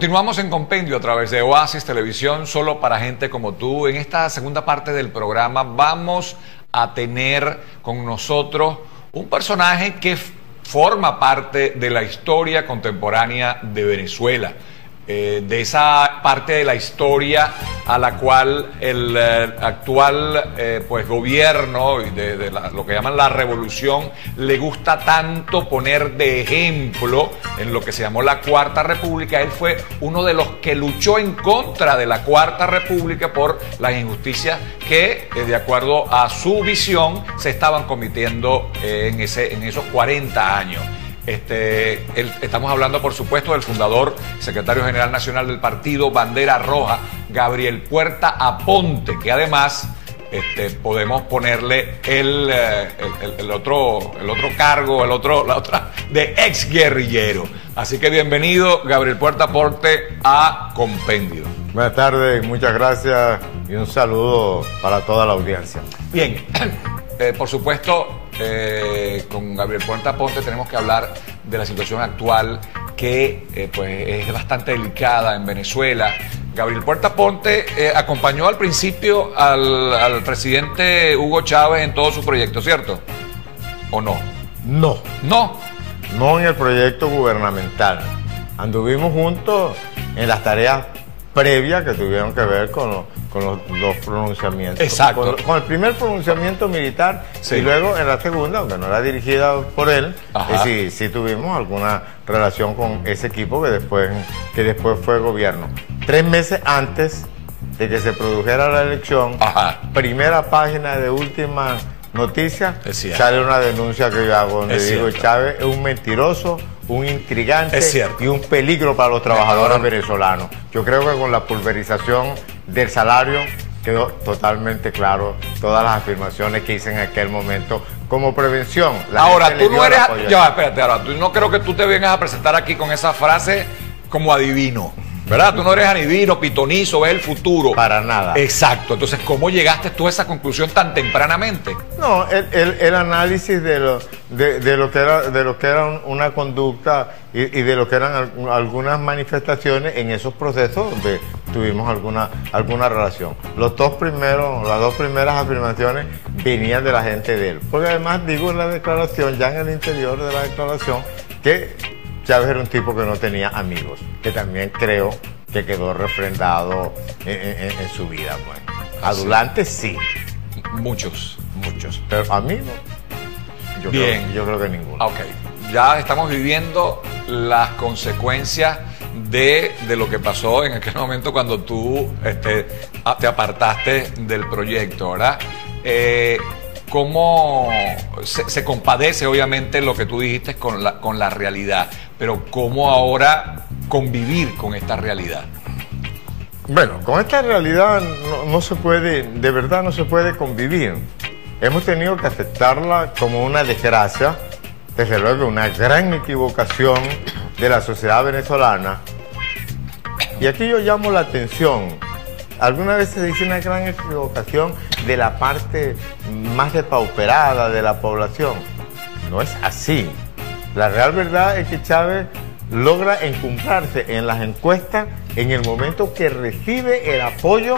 Continuamos en Compendio a través de Oasis Televisión, solo para gente como tú. En esta segunda parte del programa vamos a tener con nosotros un personaje que forma parte de la historia contemporánea de Venezuela. De esa parte de la historia a la cual el actual gobierno y de lo que llaman la revolución le gusta tanto poner de ejemplo en lo que se llamó la Cuarta República. Él fue uno de los que luchó en contra de la Cuarta República por las injusticias que, de acuerdo a su visión, se estaban cometiendo en esos 40 años. Estamos hablando, por supuesto, del fundador, secretario general nacional del partido Bandera Roja, Gabriel Puerta Aponte, que además podemos ponerle el otro cargo, la otra de ex guerrillero. Así que bienvenido, Gabriel Puerta Aponte, a Compendio. Buenas tardes, muchas gracias y un saludo para toda la audiencia. Bien, por supuesto, con Gabriel Puerta Aponte tenemos que hablar de la situación actual que es bastante delicada en Venezuela. Gabriel Puerta Aponte acompañó al principio al presidente Hugo Chávez en todo su proyecto, ¿cierto? ¿O no? No. ¿No? No en el proyecto gubernamental. Anduvimos juntos en las tareas previas que tuvieron que ver con los dos pronunciamientos. Exacto. Con el primer pronunciamiento militar, sí. Y luego en la segunda, aunque no era dirigida por él, sí tuvimos alguna relación con ese equipo que después fue gobierno. 3 meses antes de que se produjera la elección, primera página de Última Noticias, sale una denuncia que yo hago donde digo Chávez es un mentiroso, un intrigante y un peligro para los trabajadores venezolanos. Yo creo que con la pulverización del salario quedó totalmente claro todas las afirmaciones que hice en aquel momento como prevención. Ahora, tú no eres... Ya, espérate, ahora, no creo que tú te vengas a presentar aquí con esa frase como adivino, ¿verdad? Tú no eres adivino, pitonizo, ves el futuro. Para nada. Exacto. Entonces, ¿cómo llegaste tú a esa conclusión tan tempranamente? No, el análisis de lo que era una conducta y de lo que eran algunas manifestaciones en esos procesos donde tuvimos alguna relación. Las dos primeras afirmaciones venían de la gente de él. Porque además digo en la declaración, ya en el interior de la declaración, que Chávez era un tipo que no tenía amigos, que también creo que quedó refrendado en su vida. Bueno, adulantes sí. Muchos. Pero amigos, yo creo que ninguno. Ok, ya estamos viviendo las consecuencias de lo que pasó en aquel momento cuando tú te apartaste del proyecto, ¿verdad? ¿Cómo se compadece obviamente lo que tú dijiste con la realidad, pero cómo ahora convivir con esta realidad? Bueno, con esta realidad no se puede, de verdad no se puede convivir. Hemos tenido que aceptarla como una desgracia, desde luego una gran equivocación de la sociedad venezolana. Y aquí yo llamo la atención. Algunas veces se dice una gran equivocación de la parte más depauperada de la población. No es así. La real verdad es que Chávez logra encumbrarse en las encuestas en el momento que recibe el apoyo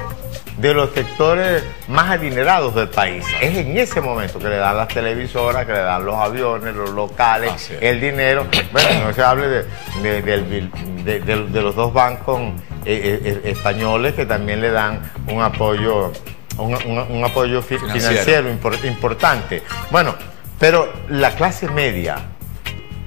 de los sectores más adinerados del país. Es en ese momento que le dan las televisoras, que le dan los aviones, los locales, el dinero. Bueno, no se hable de los dos bancos españoles que también le dan un apoyo financiero importante. Bueno, pero la clase media,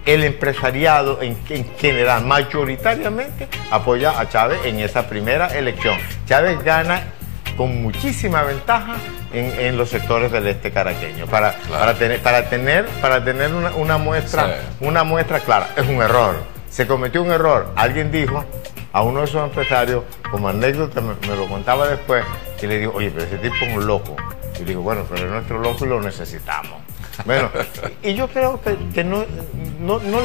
el empresariado en general, mayoritariamente apoya a Chávez en esa primera elección. Chávez gana con muchísima ventaja en los sectores del este caraqueño. Para tener una muestra clara. Es un error. Se cometió un error. Alguien dijo a uno de esos empresarios, como anécdota, me lo contaba después, que le dijo, oye, pero ese tipo es un loco. Y digo, bueno, pero es nuestro loco y lo necesitamos. Bueno, y yo creo que no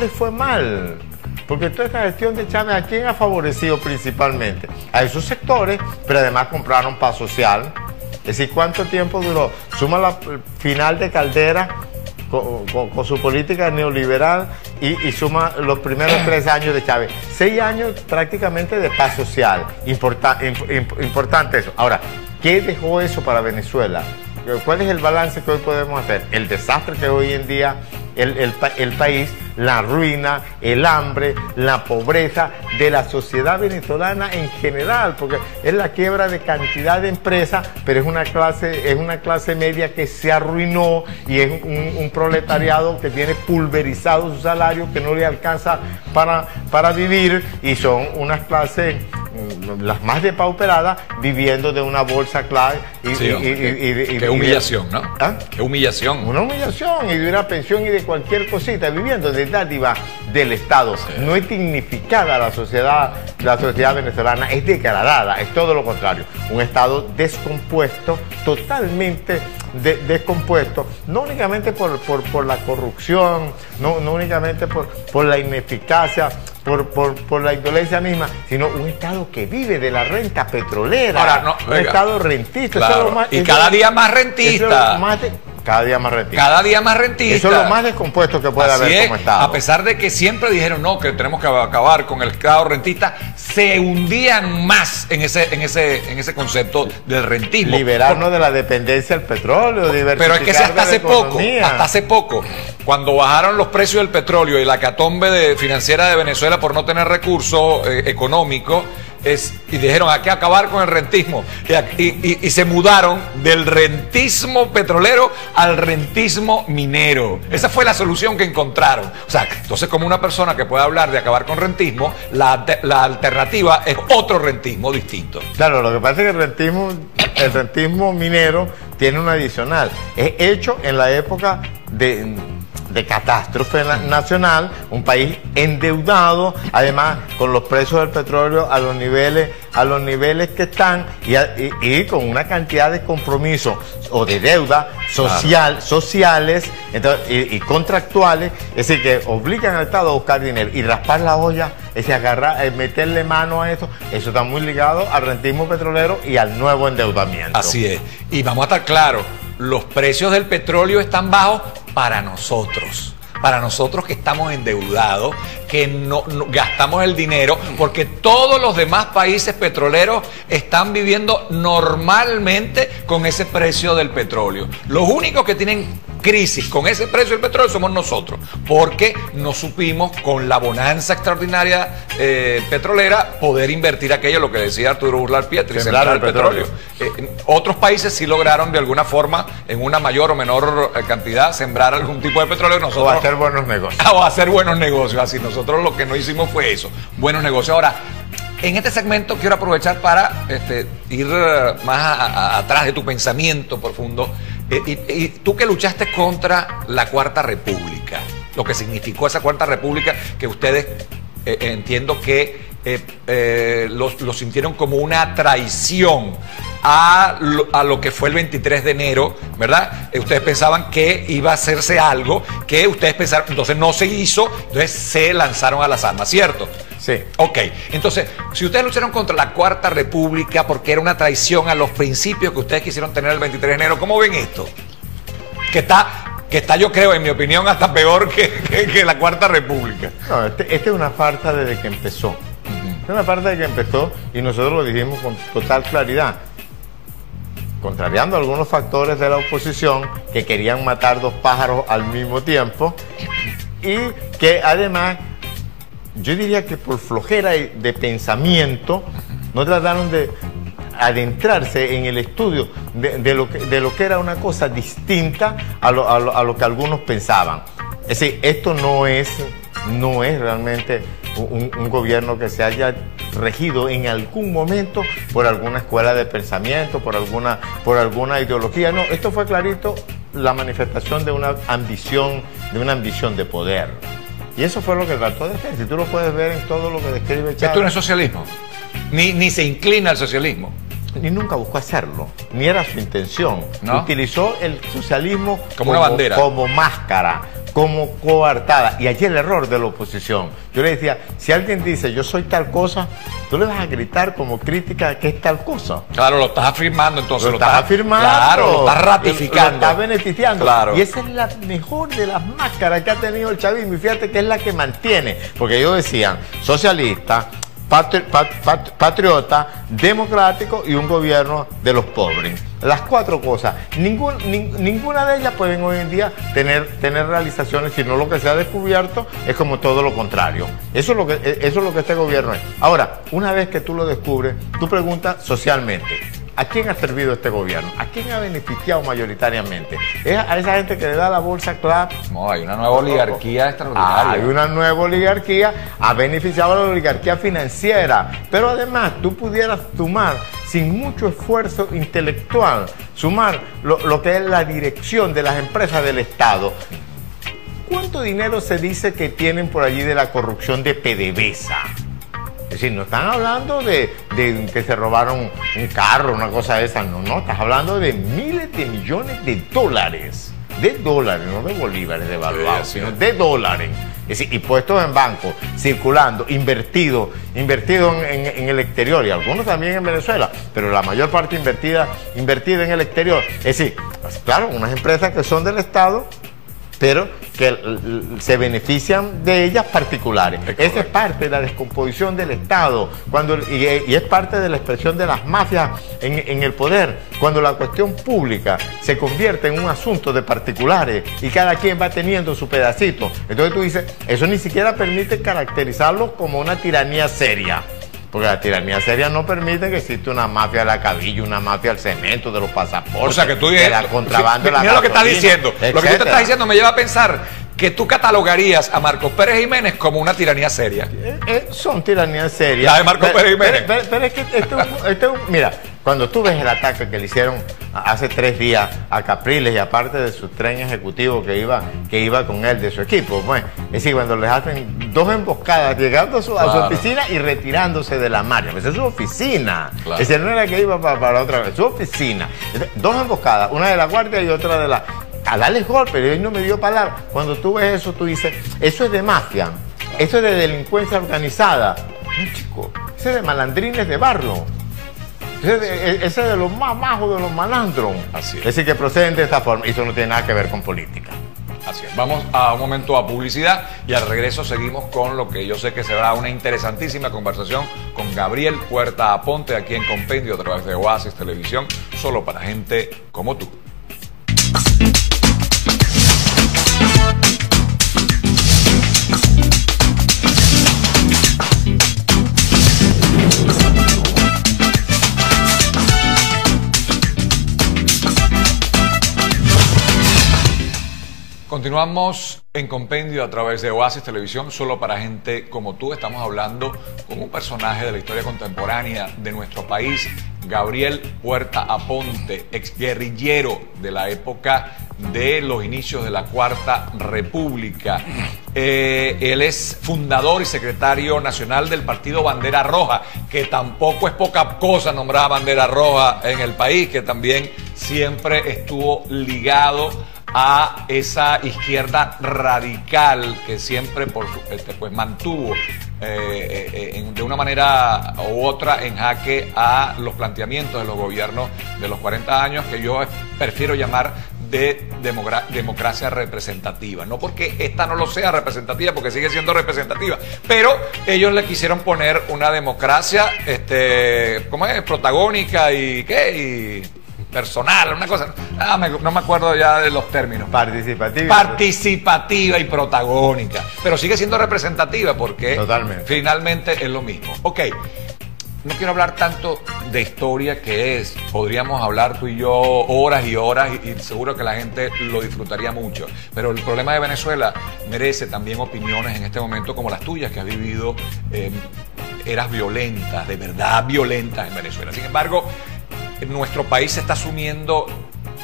le fue mal, porque toda esta gestión de Chávez, ¿a quién ha favorecido principalmente? A esos sectores, pero además compraron paz social. Es decir, ¿cuánto tiempo duró? Suma la final de Caldera con su política neoliberal y suma los primeros 3 años de Chávez. 6 años prácticamente de paz social. Importante eso. Ahora, ¿qué dejó eso para Venezuela? ¿Cuál es el balance que hoy podemos hacer? El desastre que hoy en día el país, la ruina, el hambre, la pobreza de la sociedad venezolana en general, porque es la quiebra de cantidad de empresas, pero es una clase media que se arruinó y es un proletariado que tiene pulverizado su salario, que no le alcanza para vivir, y son unas clases las más depauperadas viviendo de una bolsa clave. Qué humillación, ¿no? ¿Ah? Qué humillación. Una humillación, y de una pensión y de cualquier cosita, viviendo de dádiva del Estado. Sí. No es dignificada la sociedad venezolana, es degradada, es todo lo contrario. Un Estado descompuesto, totalmente descompuesto, no únicamente por la corrupción, no únicamente por la ineficacia, por la indolencia misma, sino un Estado que vive de la renta petrolera. Ahora, no, un Estado rentista. Claro. Y cada día más rentista. Cada día más rentista. Cada día más rentista. Eso es lo más descompuesto que puede haber como Estado. A pesar de que siempre dijeron no, que tenemos que acabar con el Estado rentista, se hundían más en ese concepto del rentismo. Liberarnos de la dependencia del petróleo, diversificar. Pero es que hasta hace poco, cuando bajaron los precios del petróleo y la catombe financiera de Venezuela por no tener recursos económicos, y dijeron hay que acabar con el rentismo, y se mudaron del rentismo petrolero al rentismo minero. Esa fue la solución que encontraron. O sea, entonces, como una persona que puede hablar de acabar con rentismo, la alternativa es otro rentismo distinto. Claro, lo que pasa es que el rentismo minero tiene un adicional. Es hecho en la época de catástrofe nacional, un país endeudado, además con los precios del petróleo a los niveles que están, y con una cantidad de compromisos o de deuda sociales, entonces, y contractuales, es decir, que obligan al Estado a buscar dinero y raspar la olla, es decir, meterle mano a eso está muy ligado al rentismo petrolero y al nuevo endeudamiento. Así es, y vamos a estar claros, los precios del petróleo están bajos para nosotros que estamos endeudados, que no gastamos el dinero, porque todos los demás países petroleros están viviendo normalmente con ese precio del petróleo. Los únicos que tienen crisis con ese precio del petróleo somos nosotros, porque no supimos con la bonanza extraordinaria petrolera poder invertir aquello, lo que decía Arturo Uslar Pietri, sembrar el petróleo. Otros países sí lograron de alguna forma, en una mayor o menor cantidad, sembrar algún tipo de petróleo. Nosotros, o hacer buenos negocios. O hacer buenos negocios, así. Nosotros lo que no hicimos fue eso, buenos negocios. Ahora, en este segmento quiero aprovechar para ir más atrás de tu pensamiento profundo. Y tú que luchaste contra la Cuarta República, lo que significó esa Cuarta República, que ustedes entiendo que lo sintieron como una traición a lo que fue el 23 de enero, ¿verdad? Ustedes pensaban que iba a hacerse algo, que ustedes pensaron, entonces no se hizo, entonces se lanzaron a las armas, ¿cierto? Sí. Ok, entonces, si ustedes lucharon contra la Cuarta República porque era una traición a los principios que ustedes quisieron tener el 23 de enero, ¿cómo ven esto? Que está, yo creo, en mi opinión, hasta peor que la Cuarta República. No, esta es una farsa desde que empezó. Es una farsa desde que empezó, y nosotros lo dijimos con total claridad, contrariando algunos factores de la oposición que querían matar 2 pájaros al mismo tiempo, y que además, yo diría que por flojera de pensamiento, no trataron de adentrarse en el estudio de lo que era una cosa distinta a lo que algunos pensaban. Es decir, esto no es realmente un gobierno que se haya regido en algún momento por alguna escuela de pensamiento, por alguna ideología. No, esto fue clarito la manifestación de una ambición de poder. Y eso fue lo que trató de hacer. Si tú lo puedes ver en todo lo que describe Chávez. Esto no es socialismo. Ni se inclina al socialismo. Ni nunca buscó hacerlo. Ni era su intención. ¿No? Utilizó el socialismo como una bandera. Como máscara. como coartada. Y allí el error de la oposición. Yo le decía, si alguien dice yo soy tal cosa, tú le vas a gritar como crítica que es tal cosa. Claro, lo estás afirmando entonces. Lo estás afirmando. Claro, lo estás ratificando. Lo estás beneficiando. Claro. Y esa es la mejor de las máscaras que ha tenido el chavismo. Y fíjate que es la que mantiene. Porque ellos decían, socialista, patriota, democrático y un gobierno de los pobres. Las cuatro cosas. Ninguna de ellas pueden hoy en día tener realizaciones, sino lo que se ha descubierto es como todo lo contrario. Eso es lo que este gobierno es. Ahora, una vez que tú lo descubres, tú preguntas socialmente, ¿a quién ha servido este gobierno? ¿A quién ha beneficiado mayoritariamente? ¿Es a esa gente que le da la bolsa CLAP? No, hay una nueva oligarquía extraordinaria. Hay una nueva oligarquía, ha beneficiado a la oligarquía financiera, pero además tú pudieras sumar, sin mucho esfuerzo intelectual, sumar lo que es la dirección de las empresas del Estado. ¿Cuánto dinero se dice que tienen por allí de la corrupción de PDVSA? Es decir, no están hablando de que se robaron un carro, una cosa de esa, no, estás hablando de miles de millones de dólares, no de bolívares devaluados, sino de dólares. Es decir, y puestos en bancos, circulando, invertido en el exterior, y algunos también en Venezuela, pero la mayor parte invertida en el exterior. Es decir, pues, claro, unas empresas que son del Estado, pero que se benefician de ellas particulares. Esa es parte de la descomposición del Estado, y es parte de la expresión de las mafias en el poder, cuando la cuestión pública se convierte en un asunto de particulares y cada quien va teniendo su pedacito. Entonces tú dices, eso ni siquiera permite caracterizarlo como una tiranía seria. Porque la tiranía seria no permite que exista una mafia de la cabilla, una mafia del cemento, de los pasaportes, o sea, que tú dices, de la contrabando de la mira lo que estás diciendo. etcétera. Lo que tú te estás diciendo me lleva a pensar que tú catalogarías a Marcos Pérez Jiménez como una tiranía seria. Son tiranías serias. La de Marcos Pérez Jiménez. Pero es que mira, cuando tú ves el ataque que le hicieron hace 3 días a Capriles y aparte de su tren ejecutivo que iba con él, de su equipo, pues, es decir, cuando les hacen 2 emboscadas llegando a su oficina y retirándose de la marcha, pues es su oficina. Claro. Es decir, no era que iba para otra vez, su oficina. 2 emboscadas, una de la guardia y otra de la... A darles golpes, y él no me dio palabra. Cuando tú ves eso, tú dices, eso es de mafia, eso es de delincuencia organizada. No, chico, ese es de malandrines de barrio. Ese es de los más bajos de los malandros. Así es. Es decir, que proceden de esta forma. Y eso no tiene nada que ver con política. Así es. Vamos a un momento a publicidad y al regreso seguimos con lo que yo sé que será una interesantísima conversación con Gabriel Puerta Aponte aquí en Compendio a través de Oasis Televisión, solo para gente como tú. Continuamos en Compendio a través de Oasis Televisión, solo para gente como tú. Estamos hablando con un personaje de la historia contemporánea de nuestro país, Gabriel Puerta Aponte, exguerrillero de la época de los inicios de la Cuarta República. Él es fundador y secretario nacional del partido Bandera Roja, que tampoco es poca cosa nombrar Bandera Roja en el país, que también siempre estuvo ligado a esa izquierda radical que siempre pues mantuvo de una manera u otra en jaque a los planteamientos de los gobiernos de los 40 años, que yo prefiero llamar de democracia representativa. No porque esta no lo sea representativa, porque sigue siendo representativa, pero ellos le quisieron poner una democracia ¿cómo es? Protagónica y ¿qué? Y personal, una cosa, no me acuerdo ya de los términos. Participativa y protagónica, pero sigue siendo representativa porque totalmente, finalmente es lo mismo. Ok, no quiero hablar tanto de historia, podríamos hablar tú y yo horas y horas y seguro que la gente lo disfrutaría mucho, pero el problema de Venezuela merece también opiniones en este momento como las tuyas, que has vivido eras violentas, de verdad violentas en Venezuela. Sin embargo, nuestro país se está sumiendo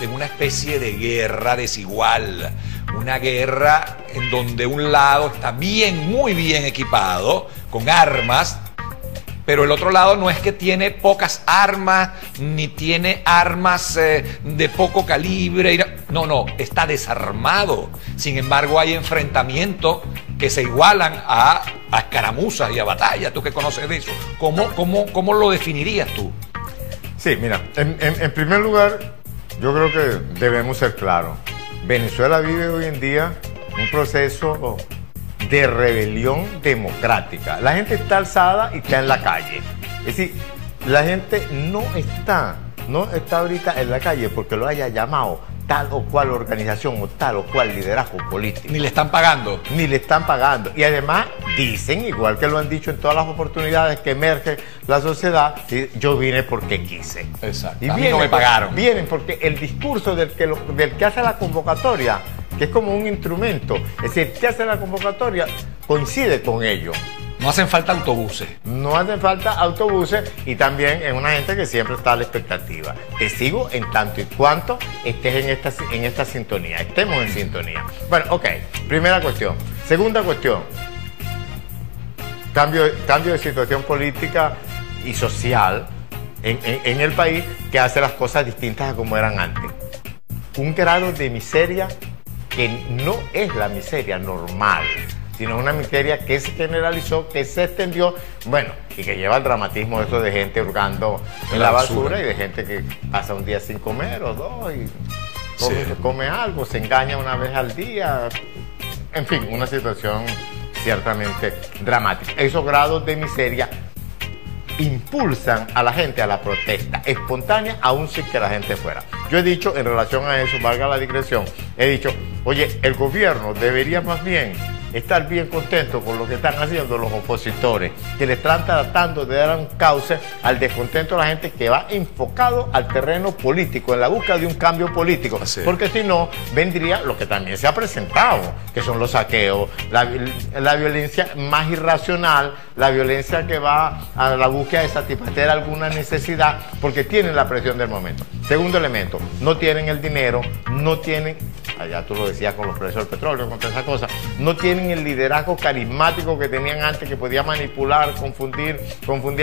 en una especie de guerra desigual, una guerra en donde un lado está muy bien equipado, con armas, pero el otro lado no es que tiene pocas armas, ni tiene armas de poco calibre, No, está desarmado. Sin embargo, hay enfrentamientos que se igualan a escaramuzas y a batallas. Tú que conoces de eso, ¿cómo lo definirías tú? Sí, mira, en primer lugar, yo creo que debemos ser claros. Venezuela vive hoy en día un proceso de rebelión democrática. La gente está alzada y está en la calle. Es decir, la gente no está ahorita en la calle porque lo haya llamado tal o cual organización o tal o cual liderazgo político. Ni le están pagando. Ni le están pagando. Y además dicen, igual que lo han dicho en todas las oportunidades que emerge la sociedad, yo vine porque quise. Exacto. Y a mí no me pagaron. Vienen porque el discurso del que hace la convocatoria, que es como un instrumento, es decir, el que hace la convocatoria coincide con ello. No hacen falta autobuses. No hacen falta autobuses y también es una gente que siempre está a la expectativa. Te sigo en tanto y cuanto estés en esta sintonía, estemos en sintonía. Bueno, ok, primera cuestión. Segunda cuestión, cambio de situación política y social en el país que hace las cosas distintas a como eran antes. Un grado de miseria que no es la miseria normal, sino una miseria que se generalizó, que se extendió, bueno, y que lleva el dramatismo eso de gente hurgando en la basura y de gente que pasa un día sin comer o dos y come algo, se engaña una vez al día. En fin, una situación ciertamente dramática. Esos grados de miseria impulsan a la gente a la protesta espontánea, aún sin que la gente fuera. Yo he dicho, en relación a eso, valga la digresión, he dicho, oye, el gobierno debería más bien estar bien contento con lo que están haciendo los opositores, que le están tratando de dar un cauce al descontento de la gente que va enfocado al terreno político, en la búsqueda de un cambio político. Así es. Porque si no, vendría lo que también se ha presentado, que son los saqueos, la violencia más irracional, la violencia que va a la búsqueda de satisfacer alguna necesidad, porque tienen la presión del momento. Segundo elemento, no tienen el dinero, no tienen, allá tú lo decías con los precios del petróleo, con todas esas cosas, no tienen el liderazgo carismático que tenían antes, que podía manipular, confundir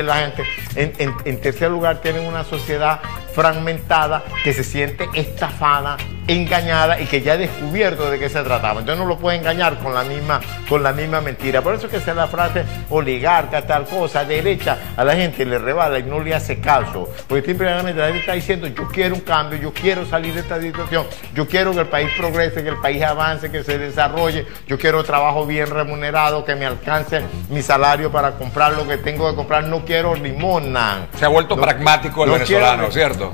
la gente. En tercer lugar, tienen una sociedad fragmentada que se siente estafada, engañada y que ya ha descubierto de qué se trataba. Entonces no lo puede engañar con la misma mentira. Por eso es que se la frase oligarca, tal cosa, derecha, a la gente le rebala y no le hace caso. Porque simplemente la gente está diciendo, yo quiero un cambio, yo quiero salir de esta situación, yo quiero que el país progrese, que el país avance, que se desarrolle, yo quiero trabajo bien remunerado, que me alcance mi salario para comprar lo que tengo que comprar, no quiero limona. Se ha vuelto pragmático el venezolano, quiero, ¿cierto?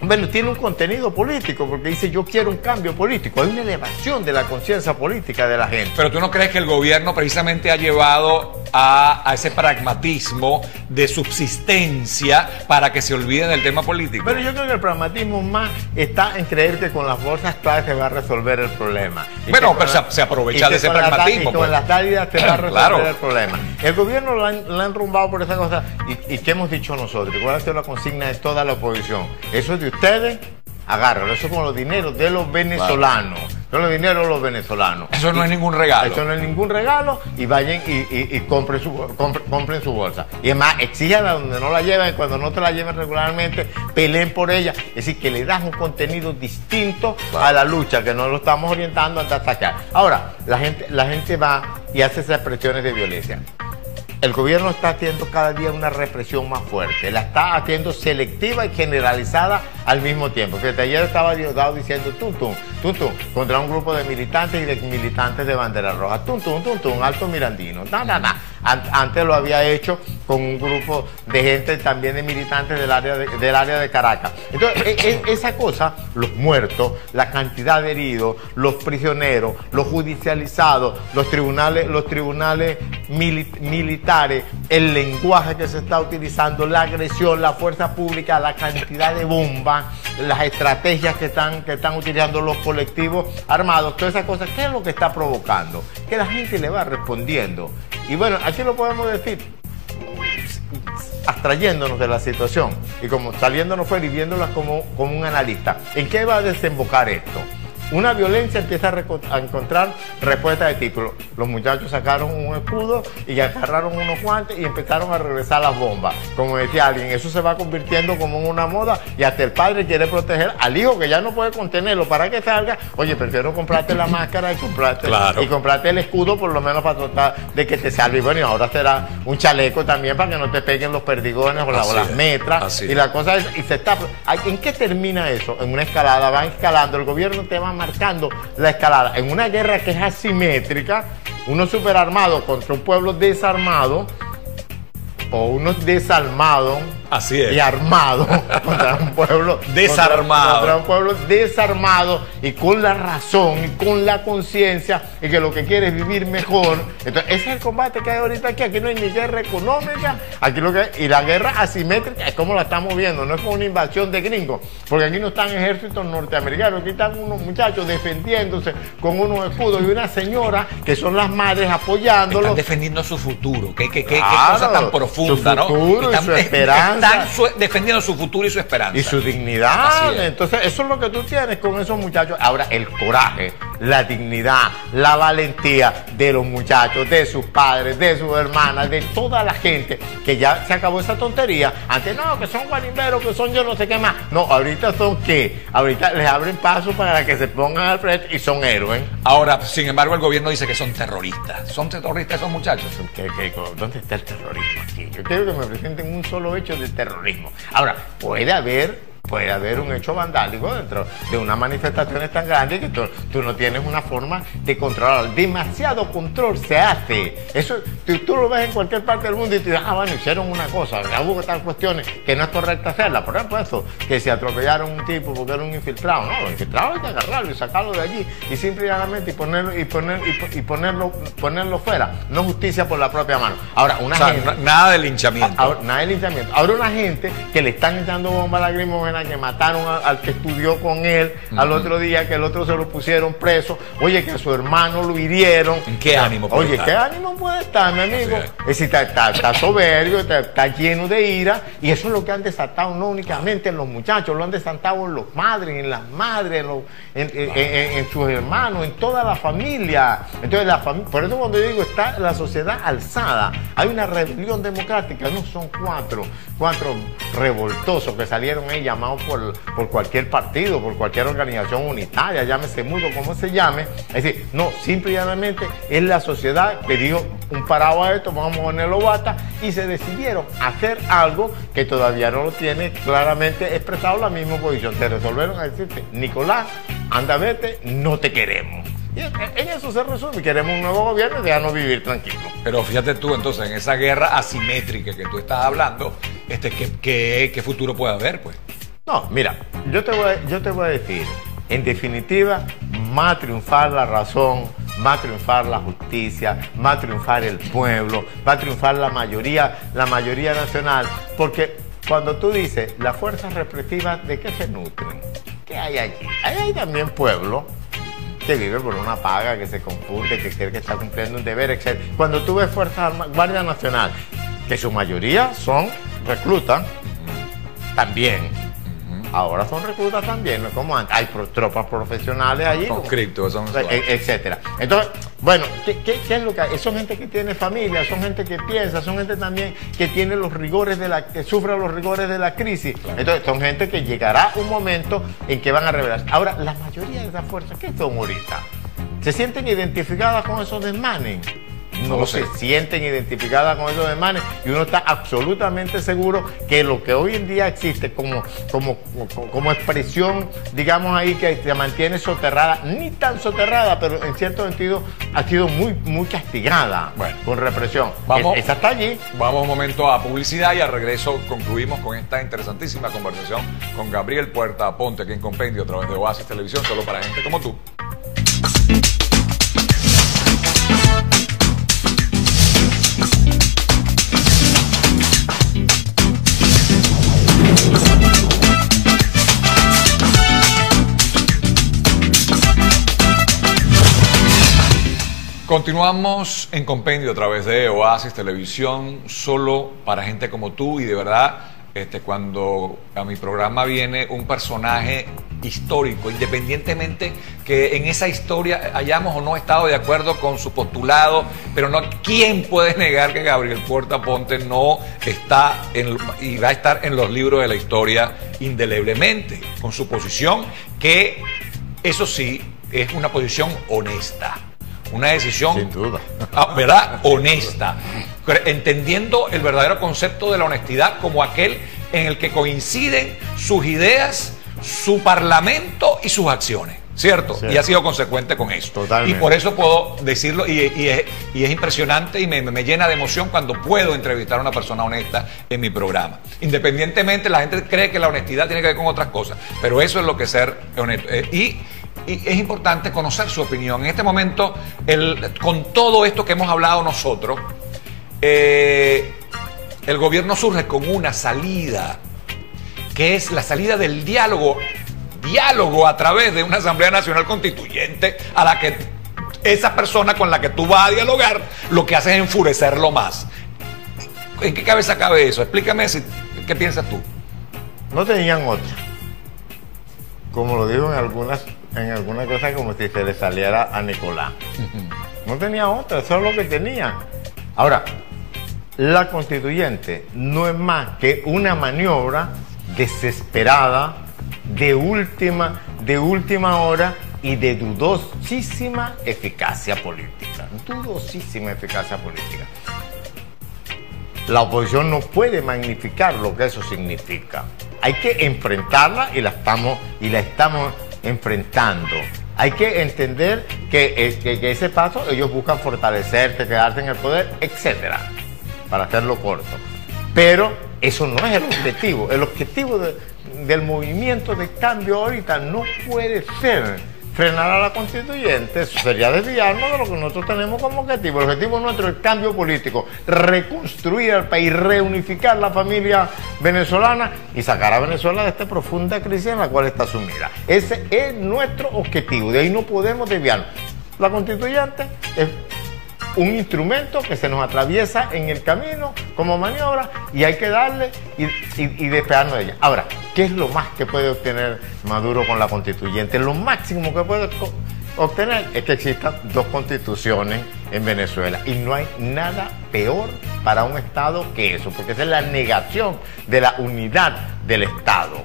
Bueno, tiene un contenido político porque dice yo quiero un cambio político. Hay una elevación de la conciencia política de la gente. Pero tú no crees que el gobierno precisamente ha llevado a ese pragmatismo de subsistencia para que se olviden del tema político. Pero yo creo que el pragmatismo más está en creer que con las bolsas claras se va a resolver el problema. Bueno, pero se aprovecha de ese pragmatismo. Y con las dálidas se va a resolver claro. el problema. El gobierno lo han enrumbado por esa cosa. ¿Y qué hemos dicho nosotros? ¿Cuál ha sido la consigna de toda la oposición? Eso es de ustedes, agárralo. Eso es con los dineros de los venezolanos. Son los dineros de los venezolanos. Eso no es ningún regalo. Eso no es ningún regalo y vayan y compren su bolsa. Y es más, exíjanla donde no la lleven y cuando no te la lleven regularmente, peleen por ella. Es decir, que le das un contenido distinto a la lucha, que no lo estamos orientando a atacar. Ahora, la gente va y hace esas expresiones de violencia. El gobierno está haciendo cada día una represión más fuerte, la está haciendo selectiva y generalizada al mismo tiempo. Fíjate, ayer estaba Diosdado diciendo tum, contra un grupo de militantes y de militantes de bandera roja, tum, alto mirandino, Antes lo había hecho con un grupo de gente también de militantes del área de Caracas. Entonces, esa cosa, los muertos, la cantidad de heridos, los prisioneros, los judicializados, los tribunales militares, el lenguaje que se está utilizando, la agresión, la fuerza pública, la cantidad de bombas, las estrategias que están utilizando los colectivos armados, todas esas cosas, ¿qué es lo que está provocando? Que la gente le va respondiendo. Y bueno, aquí lo podemos decir, abstrayéndonos de la situación y como saliéndonos fuera y viéndolas como un analista. ¿En qué va a desembocar esto? una violencia empieza a encontrar respuesta de tipo. Los muchachos sacaron un escudo y agarraron unos guantes y empezaron a regresar las bombas. Como decía alguien, eso se va convirtiendo como en una moda y hasta el padre quiere proteger al hijo que ya no puede contenerlo para que salga. Oye, prefiero comprarte la máscara y comprarte el escudo por lo menos para tratar de que te salve. Y bueno, y ahora será un chaleco también para que no te peguen los perdigones o las metras. Y la cosa es, y se está... ¿En qué termina eso? En una escalada, van escalando, el gobierno te va marcando la escalada. En una guerra que es asimétrica, uno superarmado contra un pueblo desarmado, o unos desarmados y armados contra un pueblo desarmado. Contra un pueblo desarmado y con la razón y con la conciencia y que lo que quiere es vivir mejor. Entonces, ese es el combate que hay ahorita aquí. Aquí no hay ni guerra económica, aquí lo que hay, y la guerra asimétrica es como la estamos viendo, no es como una invasión de gringos, porque aquí no están ejércitos norteamericanos, aquí están unos muchachos defendiéndose con unos escudos y una señora que son las madres apoyándolos. Están defendiendo su futuro. Qué cosa tan profunda, su futuro, ¿no? Y su esperanza. Están defendiendo su futuro y su esperanza. Y su dignidad. Entonces, eso es lo que tú tienes con esos muchachos. Ahora, el coraje, la dignidad, la valentía de los muchachos, de sus padres, de sus hermanas, de toda la gente, que ya se acabó esa tontería. Antes, no, que son guarimberos, que son yo no sé qué más. No, ahorita son ¿qué? Ahorita les abren paso para que se pongan al frente y son héroes. Ahora, sin embargo, el gobierno dice que son terroristas. ¿Son terroristas esos muchachos? ¿Dónde está el terrorismo aquí? Yo quiero que me presenten un solo hecho de terrorismo. Ahora, puede haber un hecho vandálico dentro de unas manifestaciones tan grandes que tú no tienes una forma de controlar. Demasiado control se hace. Eso tú lo ves en cualquier parte del mundo y te dices, bueno, hicieron una cosa, hubo tal cuestiones que no es correcta hacerla. Por ejemplo, eso, que se atropellaron un tipo porque era un infiltrado. No, los infiltrados hay que agarrarlo y sacarlo de allí y simplemente ponerlo fuera. No justicia por la propia mano. Ahora, nada de linchamiento. Nada de linchamiento. Ahora, una gente que le están echando bomba lacrimógena, que mataron al que estudió con él al otro día, que el otro se lo pusieron preso, oye, que a su hermano lo hirieron. ¿En qué ánimo puede estar? ¿Qué ánimo puede estar, mi amigo? Es decir, está soberbio, está lleno de ira, y eso es lo que han desatado no únicamente en los muchachos, lo han desatado en los madres, en las madres, en sus hermanos, en toda la familia. Entonces, por eso cuando yo digo, está la sociedad alzada, hay una rebelión democrática, no son cuatro revoltosos que salieron ahí llamados por cualquier partido, por cualquier organización unitaria, llámese mudo, como se llame. Es decir, no, simple y llanamente es la sociedad que dio un parado a esto, vamos a ponerlo bata, y se decidieron hacer algo que todavía no lo tiene claramente expresado la misma oposición. Se resolvieron a decirte, Nicolás, anda, vete, no te queremos. Y en eso se resume, queremos un nuevo gobierno y déjanos vivir tranquilos. Pero fíjate tú, entonces, en esa guerra asimétrica que tú estás hablando, ¿qué futuro puede haber, pues? No, mira, yo te voy a decir, en definitiva, va a triunfar la razón, va a triunfar la justicia, va a triunfar el pueblo, va a triunfar la mayoría nacional, porque cuando tú dices, las fuerzas represivas, ¿de qué se nutren? ¿Qué hay allí? Ahí hay también pueblo que vive por una paga, que se confunde, que cree que está cumpliendo un deber, etc. Cuando tú ves Fuerza Armada, Guardia Nacional, que su mayoría son reclutas, también. Ahora son reclutas también, no es como antes. Hay tropas profesionales allí. Conscriptos, etcétera. Entonces, bueno, ¿qué es lo que hay? Son gente que tiene familia, son gente que piensa, son gente también que tiene los rigores que sufre los rigores de la crisis. Claro. Entonces, son gente que llegará un momento en que van a revelarse. Ahora, la mayoría de esas fuerzas, ¿qué son ahorita? ¿Se sienten identificadas con esos desmanes? No se sienten identificadas con esos desmanes, y uno está absolutamente seguro que lo que hoy en día existe como expresión, digamos ahí, que se mantiene soterrada, ni tan soterrada, pero en cierto sentido ha sido muy castigada, con represión. Esa está allí. Vamos un momento a publicidad y al regreso concluimos con esta interesantísima conversación con Gabriel Puerta Aponte, aquí en Compendio, a través de Oasis Televisión, solo para gente como tú. Continuamos en Compendio a través de Oasis Televisión, solo para gente como tú, y de verdad cuando a mi programa viene un personaje histórico, independientemente que en esa historia hayamos o no estado de acuerdo con su postulado, pero no, ¿quién puede negar que Gabriel Puerta Ponte no está y va a estar en los libros de la historia indeleblemente, con su posición, que eso sí es una posición honesta, una decisión, sin duda, ¿verdad? Honesta, entendiendo el verdadero concepto de la honestidad como aquel en el que coinciden sus ideas, su parlamento y sus acciones, ¿cierto? Sí. Y ha sido consecuente con eso. Totalmente. Y por eso puedo decirlo, y es impresionante y me llena de emoción cuando puedo entrevistar a una persona honesta en mi programa. Independientemente, la gente cree que la honestidad tiene que ver con otras cosas, pero eso es lo que es ser honesto. Y es importante conocer su opinión. En este momento, con todo esto que hemos hablado nosotros, el gobierno surge con una salida, que es la salida del diálogo a través de una Asamblea Nacional Constituyente, a la que esa persona con la que tú vas a dialogar, lo que hace es enfurecerlo más. ¿En qué cabeza cabe eso? Explícame qué piensas tú. No tenían otra. Como lo digo en algunas cosas, como si se le saliera a Nicolás. No tenía otra, eso es lo que tenía. Ahora, la constituyente no es más que una maniobra desesperada, de última hora y de dudosísima eficacia política. Dudosísima eficacia política. La oposición no puede magnificar lo que eso significa. Hay que enfrentarla y la estamos enfrentando. Hay que entender que ese paso ellos buscan fortalecerse, quedarse en el poder, etcétera, para hacerlo corto. Pero eso no es el objetivo. El objetivo del movimiento de cambio ahorita no puede ser frenar a la constituyente. Eso sería desviarnos de lo que nosotros tenemos como objetivo. El objetivo nuestro es el cambio político, reconstruir al país, reunificar la familia venezolana y sacar a Venezuela de esta profunda crisis en la cual está sumida. Ese es nuestro objetivo, de ahí no podemos desviarnos. La constituyente es un instrumento que se nos atraviesa en el camino como maniobra y hay que darle y despegarnos de ella. Ahora, ¿qué es lo más que puede obtener Maduro con la constituyente? Lo máximo que puede obtener es que existan dos constituciones en Venezuela y no hay nada peor para un Estado que eso, porque esa es la negación de la unidad del Estado.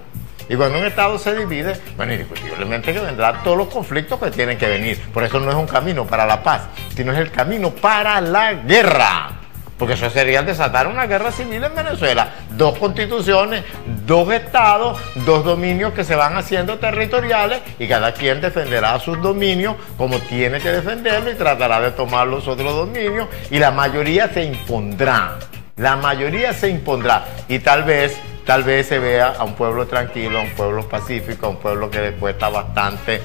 Y cuando un Estado se divide, bueno, indiscutiblemente que vendrán todos los conflictos que tienen que venir. Por eso no es un camino para la paz, sino es el camino para la guerra. Porque eso sería desatar una guerra civil en Venezuela. Dos constituciones, dos estados, dos dominios que se van haciendo territoriales y cada quien defenderá sus dominios como tiene que defenderlo y tratará de tomar los otros dominios y la mayoría se impondrá. La mayoría se impondrá y tal vez se vea a un pueblo tranquilo, a un pueblo pacífico, a un pueblo que le cuesta bastante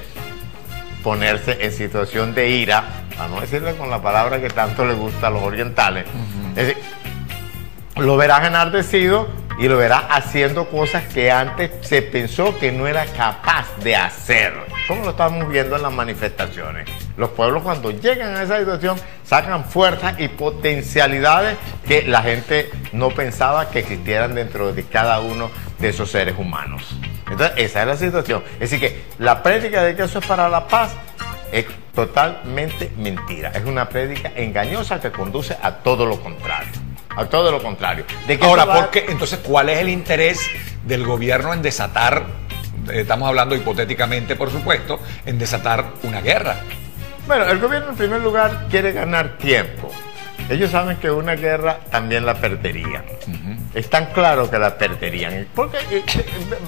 ponerse en situación de ira, a no decirle con la palabra que tanto le gusta a los orientales. Es decir, lo verás enardecido y lo verás haciendo cosas que antes se pensó que no era capaz de hacer, como lo estamos viendo en las manifestaciones. Los pueblos cuando llegan a esa situación sacan fuerzas y potencialidades que la gente no pensaba que existieran dentro de cada uno de esos seres humanos. Entonces esa es la situación. Es decir que la prédica de que eso es para la paz es totalmente mentira. Es una prédica engañosa que conduce a todo lo contrario. A todo lo contrario. Ahora, entonces, ¿cuál es el interés del gobierno en desatar, estamos hablando hipotéticamente, por supuesto, en desatar una guerra? Bueno, el gobierno en primer lugar quiere ganar tiempo. Ellos saben que una guerra también la perderían. Es tan claro que la perderían. Porque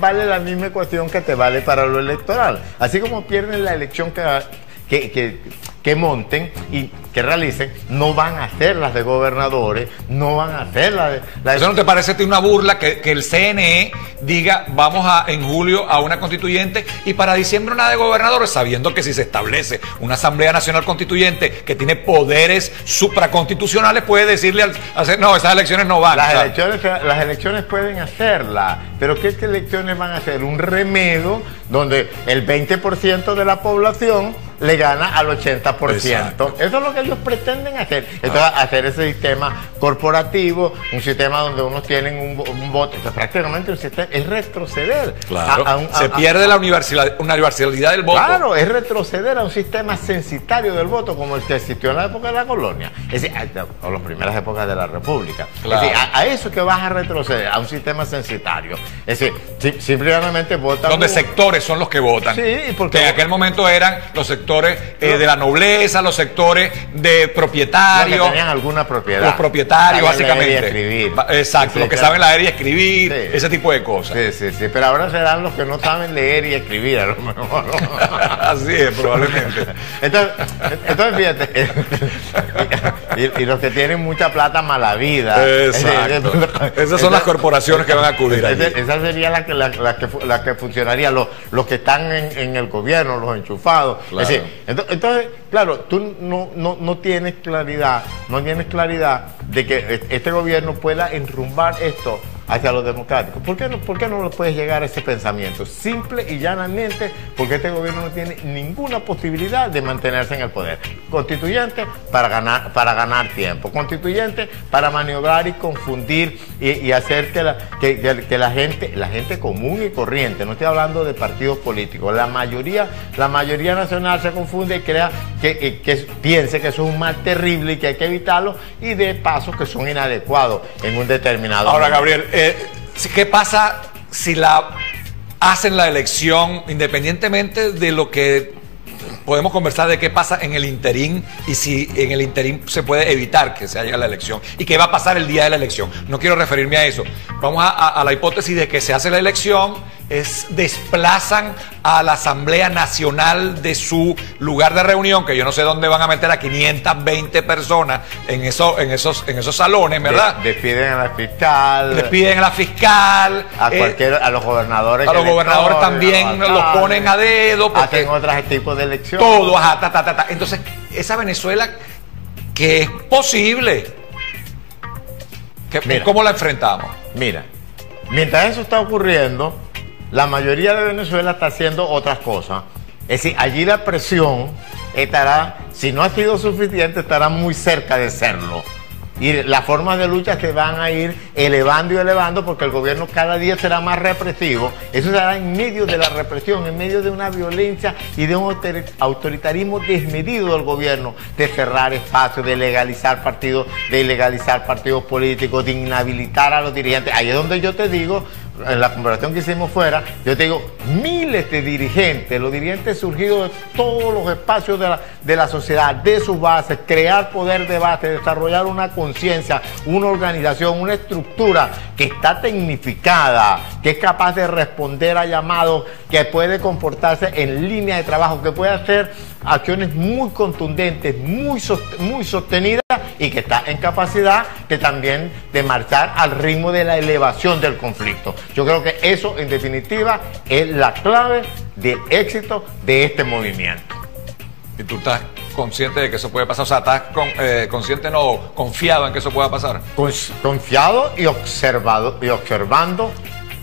vale la misma ecuación que te vale para lo electoral. Así como pierden la elección que monten y que realicen, no van a hacer las de gobernadores, no van a hacer las de... ¿Eso no te parece una burla que el CNE diga vamos en julio a una constituyente y para diciembre una de gobernadores, sabiendo que si se establece una Asamblea Nacional Constituyente que tiene poderes supraconstitucionales, puede decirle no, esas elecciones no van? Las elecciones pueden hacerlas, pero ¿qué elecciones van a hacer? Un remedio donde el 20% de la población le gana al 80%. Exacto. Eso es lo que ellos pretenden hacer. Entonces, hacer ese sistema corporativo, un sistema donde unos tienen un voto, que prácticamente un sistema, es retroceder. Claro. Se pierde la universalidad del voto. Claro, es retroceder a un sistema censitario del voto como el que existió en la época de la colonia. Es decir, o las primeras épocas de la República. Claro. Es decir, a eso que vas a retroceder, a un sistema censitario. Es decir, simplemente votan... Donde sectores son los que votan. Sí, porque... Que en aquel momento eran los sectores de la nobleza, los sectores de propietarios. Los que tenían alguna propiedad. Los propietarios, básicamente. Leer y escribir. Exacto, Sí, los que claro. saben leer y escribir, Sí. ese tipo de cosas. Sí, pero ahora serán los que no saben leer y escribir, a lo mejor. Así es, probablemente. Entonces fíjate, y los que tienen mucha plata, mala vida. Exacto. Esas son las corporaciones que van a acudir allí. Esa sería la que funcionaría, los que están en el gobierno, los enchufados. Claro. Es decir, entonces, claro, tú no tienes claridad, de que este gobierno pueda enrumbar esto hacia los democráticos. ¿Por qué no puedes llegar a ese pensamiento? Simple y llanamente porque este gobierno no tiene ninguna posibilidad de mantenerse en el poder. Constituyente para ganar tiempo. Constituyente para maniobrar y confundir y hacer que la gente común y corriente, no estoy hablando de partidos políticos, la mayoría nacional se confunde y crea que piense que eso es un mal terrible y que hay que evitarlo, y de pasos que son inadecuados en un determinado Ahora, momento. Gabriel, ¿qué pasa si hacen la elección, independientemente de lo que podemos conversar de qué pasa en el interín y si en el interín se puede evitar que se haya la elección y qué va a pasar el día de la elección? No quiero referirme a eso. Vamos a la hipótesis de que se hace la elección, desplazan a la Asamblea Nacional de su lugar de reunión, que yo no sé dónde van a meter a 520 personas en esos salones, ¿verdad? Despiden a la fiscal. Despiden a la fiscal. A los gobernadores. A los gobernadores también los ponen a dedo. Hacen otros tipos de elecciones. Todo, ajá, Entonces, esa Venezuela que es posible, ¿cómo la enfrentamos? Mira, mientras eso está ocurriendo, la mayoría de Venezuela está haciendo otras cosas. Es decir, allí la presión estará, si no ha sido suficiente, estará muy cerca de serlo. Y las formas de lucha se van a ir elevando y elevando porque el gobierno cada día será más represivo. Eso será en medio de la represión, en medio de una violencia y de un autoritarismo desmedido del gobierno, de cerrar espacios, de ilegalizar partidos políticos, de inhabilitar a los dirigentes. Ahí es donde yo te digo, en la conversación que hicimos fuera, yo te digo, miles de dirigentes, los dirigentes surgidos de todos los espacios de la sociedad, de sus bases, crear poder de base, desarrollar una conciencia, una organización, una estructura que está tecnificada, que es capaz de responder a llamados, que puede comportarse en línea de trabajo, que puede hacer acciones muy contundentes, muy sostenidas, y que está en capacidad también de marchar al ritmo de la elevación del conflicto. Yo creo que eso, en definitiva, es la clave del éxito de este movimiento. ¿Y tú estás consciente de que eso puede pasar? O sea, ¿estás confiado en que eso pueda pasar? Confiado y observando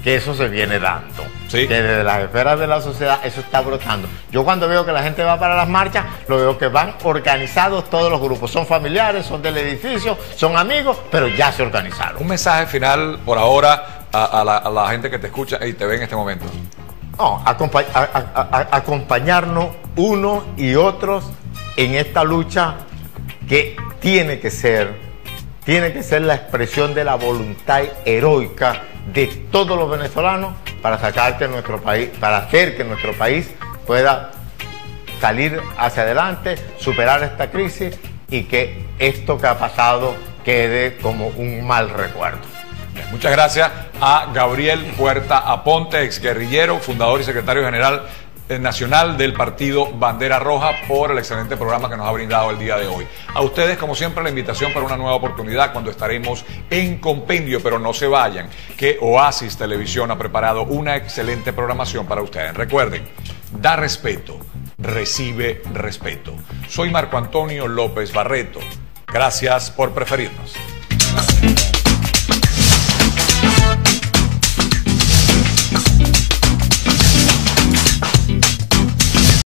que eso se viene dando. ¿Sí? Que desde las esferas de la sociedad eso está brotando. Yo cuando veo que la gente va para las marchas, lo veo que van organizados todos los grupos. Son familiares, son del edificio, son amigos, pero ya se organizaron. Un mensaje final por ahora a la gente que te escucha y te ve en este momento. No, acompañarnos unos y otros en esta lucha que tiene que ser la expresión de la voluntad heroica de todos los venezolanos para sacar que nuestro país, para hacer que nuestro país pueda salir hacia adelante, superar esta crisis y que esto que ha pasado quede como un mal recuerdo. Muchas gracias a Gabriel Puerta Aponte, exguerrillero, fundador y secretario general nacional del partido Bandera Roja, por el excelente programa que nos ha brindado el día de hoy. A ustedes, como siempre, la invitación para una nueva oportunidad cuando estaremos en Compendio, pero no se vayan, que Oasis Televisión ha preparado una excelente programación para ustedes. Recuerden, da respeto, recibe respeto. Soy Marco Antonio López Barreto. Gracias por preferirnos.